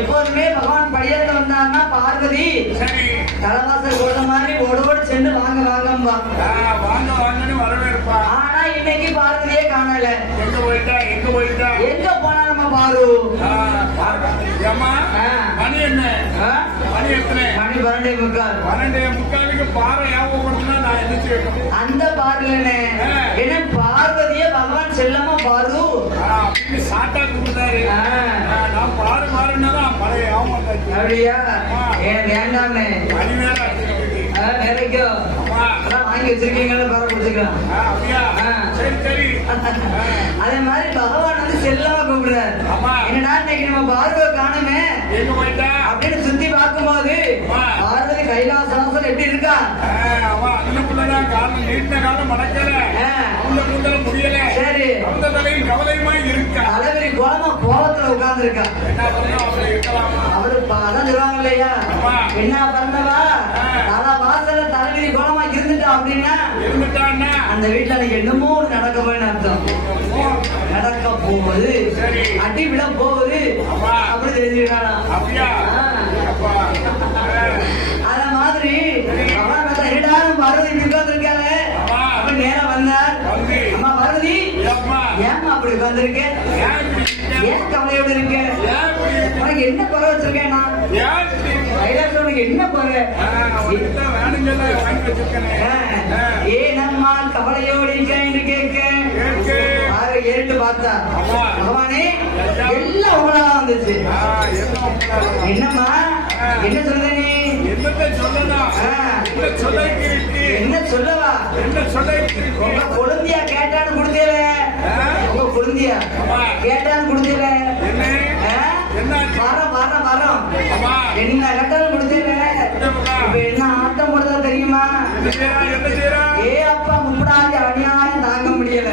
எப்போதுமே பகவான் படியேற்ற வந்தாருன்னா பார்வதி தலைவாசல் கொடுத்த மாதிரி ஓடோடு சென்று வாங்க வாங்கம்பா வாங்க வாங்கன்னு வரவேற்பா. ஆனா இன்னைக்கு பார்வதியே காணல. எங்க போனா நம்ம பாரு மணி என்ன மணி எத்தனை மணி 12:45 பாறை ஞாபகப்படுத்தினா நான் எதிர்த்து வைக்கணும். அந்த பாருலன்னு என்ன பார்வதியே பகவான் செல்லமா பாரு அப்படின்னு சாட்டா கொடுத்தாரு. நான் பாரு பாருன்னாதான் பழைய ஞாபகம் அப்படியா? ஏன் வேண்டாமே மணி வேற நிறைக்கும் வாங்கி வச்சிருக்கீங்கன்னு பரவ கொடுத்துக்கலாம். சரி சரி. அதே மாதிரி பகவான் வந்து செல்லமா கூப்பிடுறாரு. என்னடா இன்னைக்கு நம்ம பார்வ காணுமே அப்படின்னு சுத்தி பார்க்கும்போது பார்வதி கைலாசவாசல் எப்படி இருக்கா? காலம் நீண்ட காலம் மடக்கல, முடியல. சரி, கவலையுமாய் இருக்கா. தலைவரி கோலமா கோலத்துல உட்கார்ந்து இருக்கா. அவரு அதான் சொல்லுவாங்க இல்லையா, என்ன பண்ணவா தலை வாசல தலைவரி கோலமா இருந்துட்டா அப்படின்னா அந்த வீட்டுல எனக்கு என்னமோ ஒரு நடக்க போயின்னு அர்த்தம். நடக்க போகுது, அடி விட போகுது அப்படி தெரிஞ்சுக்கிறானா. அத மாதிரி பார்வதி உட்கார்ந்து இருக்காரு. அப்படி நேரம் வந்தார். அம்மா பார்வதி, ஏமா அப்படி உட்கார்ந்து இருக்க? ஏன் கவலையோடு இருக்க? உனக்கு என்ன குறை வச்சிருக்கேன்? உனக்கு என்ன குறை? ஏனம்மா கவலையோடு இருக்க என்று கேட்க ஏறிட்டு பார்த்தா பகவானே எல்லாம் உங்களால வந்துச்சு. என்னம்மா என்ன சொல்ற நீ? என்ன சொல்லவா? உங்க குழந்தையா கேட்டான்னு கொடுத்தேல, உங்க குழந்தையா கேட்டான்னு கொடுத்தேல, வரம் வரம் வரம் என்ன கேட்டாலும் கொடுத்தேல. இப்ப என்ன ஆட்டம் போடுறதா தெரியுமா? ஏ அப்பா முப்படாது அநியாயம் தாங்க முடியல.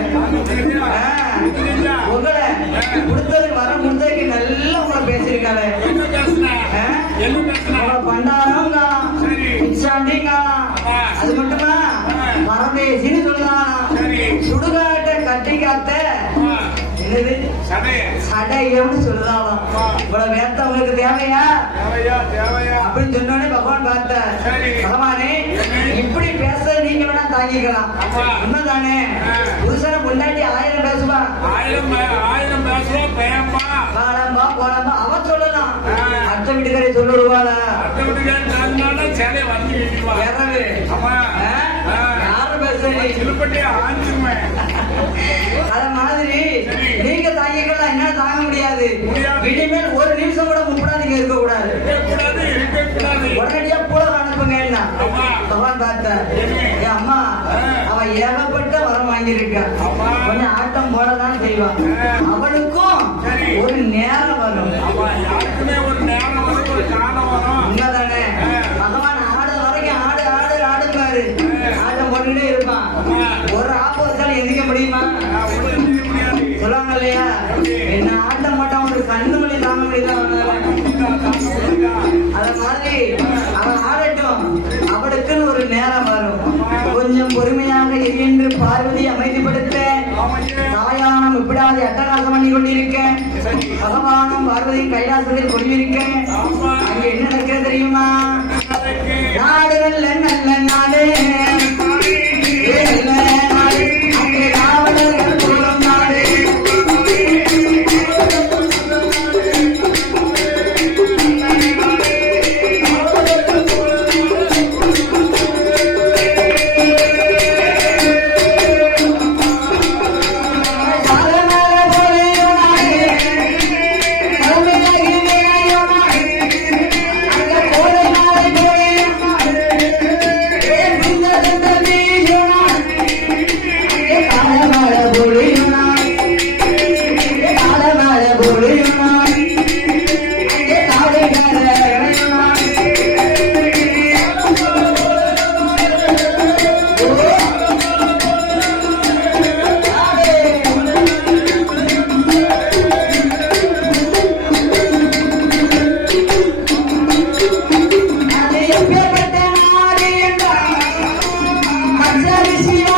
உங்களை கொடுத்ததுக்கு வரம் கொடுத்ததுக்கு நல்லா உங்களை பேசியிருக்காரு. பண்டாரம் அது மட்டுமா பரதேசின்னு சொல்லலாம். சுடுகாட்டை கட்டி காத்த என்னது சடையம்னு சொல்லலாம். இவ்வளவு வேத்த உங்களுக்கு தேவையா அப்படின்னு சொன்னோடனே பகவான் பார்த்தார். பகவானே இப்படி பேச நீங்க வேணா தாங்கிக்கலாம், உண்மைதானே? புருஷனை முன்னாடி 1000 பேசுவா, 1000 பேசுவா, காலம்பா போலம்பா அவ சொல்லலாம். அடுத்த வீட்டுக்காரை சொல்லுவாளா? அத மாதிரி நீங்க தாங்கிக்கலாம், என்ன தாங்க முடியாது. இனிமேல் ஒரு நிமிஷம் கூட முப்படாதீங்க, இருக்க கூடாது. உடனடியா போல அனுப்புங்க. என்ன பகவான் பார்த்தார். என் அம்மா அவ ஏகப்பட்ட வரம் வாங்கியிருக்கா, கொஞ்சம் ஆட்டம் போடதான் செய்வான். அவளுக்கும் ஒரு நேரம் வரும். உண்மைதானே? பகவான் ஆடு வரைக்கும் ஆடு ஆடு ஆடுப்பாரு, ஆட்டம் போட்டுக்கிட்டே இருப்பான். ஒரு ஆப்போசாலும் எதிர்க்க முடியுமா? சொல்லுவாங்க இல்லையா, என்ன ஆட்டம் போட்டா அவனுக்கு கண்ணு மொழி தாங்க முடியுதான். அத மாதிரி அவன் ஆடட்டும், அவளுக்குன்னு ஒரு நேரம் வரும். கொஞ்சம் பொறுமையாக என்று பார்வதி அமைதிப்படுத்த தாயானம் விடாது அட்டகாசம் பண்ணி கொண்டிருக்க, பகவானும் பார்வதியும் கைலாசத்தில் கொண்டிருக்க, அங்க என்ன நடக்கிறது தெரியுமா? நாடு நல்ல நல்ல நாடு, அங்கே காவலர்கள் கூடும் நாடு. Jai Shiva.